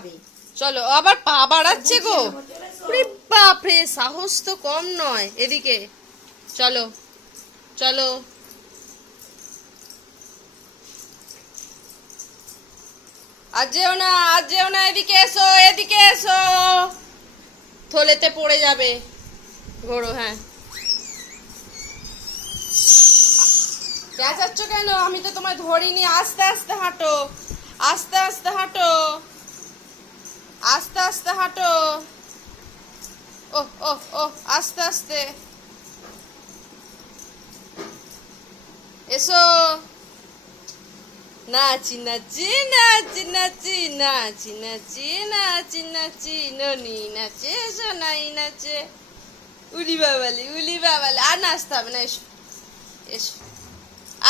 যাবে। চলো আবার পা বাড়াচ্ছে গো, বাপরে সাহস তো কম নয়। এদিকে চলো চলো, আজ যেও না, আজ যেও না, এদিকে এসো, এদিকে এসো, থলেতে পড়ে যাবে। ঘোরো, হ্যাঁ। চেঁচাচ্ছ কেন? আমি তো তোমায় ধরিনি। আস্তে আস্তে হাঁটো, আস্তে আস্তে হাঁটো, আস্তে আস্তে হাঁটো। ও ও ও, আস্তে আস্তে এসো। নাচি নাচি নাচি নাচি নাচি নাচি নাচি নাচি ননি নাচে, সোনাই নাচে। উলি বাবালি, উলি বাবালি। আর নাচতে হবে না, এসো এসো,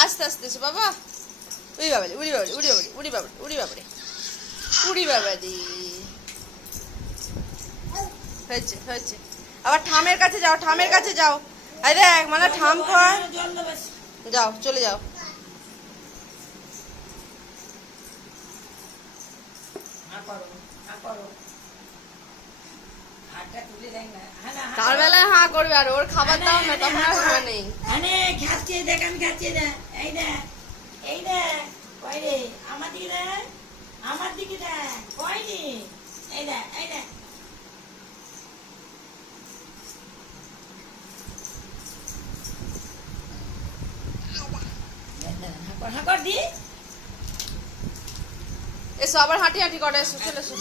আস্তে আস্তে এসো বাবা। উড়ি বাবালি, উড়ি বাবালি, উড়ি বাবালি, উড়ি বাবালি, উড়ি বাবালি, উড়ি বাবালি। হয়েছে হয়েছে। আবার ঠামের কাছে যাও, ঠামের কাছে যাও। আরে দেখ, মানে ঠাম কর। যাও, চলে যাও। তার বেলায় হাঁ করবে, আর ওর খাবার দাও না, তখন আর হাঁ নেই। দেখ আমি খাচ্ছি, দেখ এই দেখ, এই দেখ কই রে, আমার দিকে দেখ, আমার দিকে দেখ কই রে, এই দেখ, এই দেখ। এসো আবার হাঁটি হাঁটি করে, এসো, চলে এসো।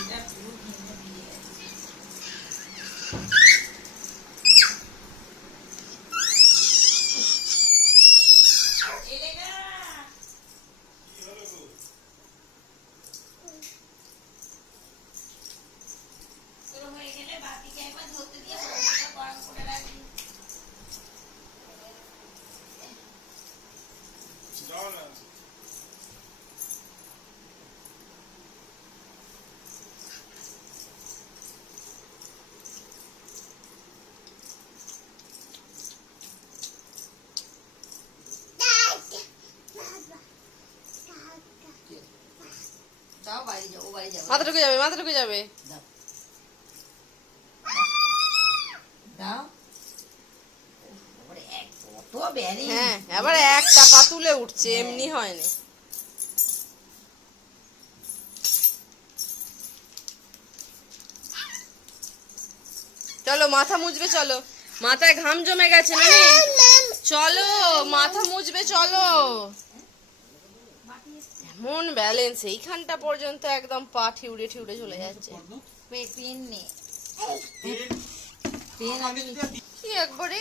মাথা ঢুকে যাবে, মাথা ঢুকে যাবে। হ্যাঁ, আবার একটা পা তুলে উঠছে, এমনি হয়নি। চলো মাথা মুছবে, চলো, মাথায় ঘাম জমে গেছে। মানে চলো মাথা মুছবে, চলো। এমন ব্যালেন্স, এইখানটা পর্যন্ত একদম পা ঠিউড়ে ঠিউড়ে চলে যাচ্ছে। পেন নে, কি একবারে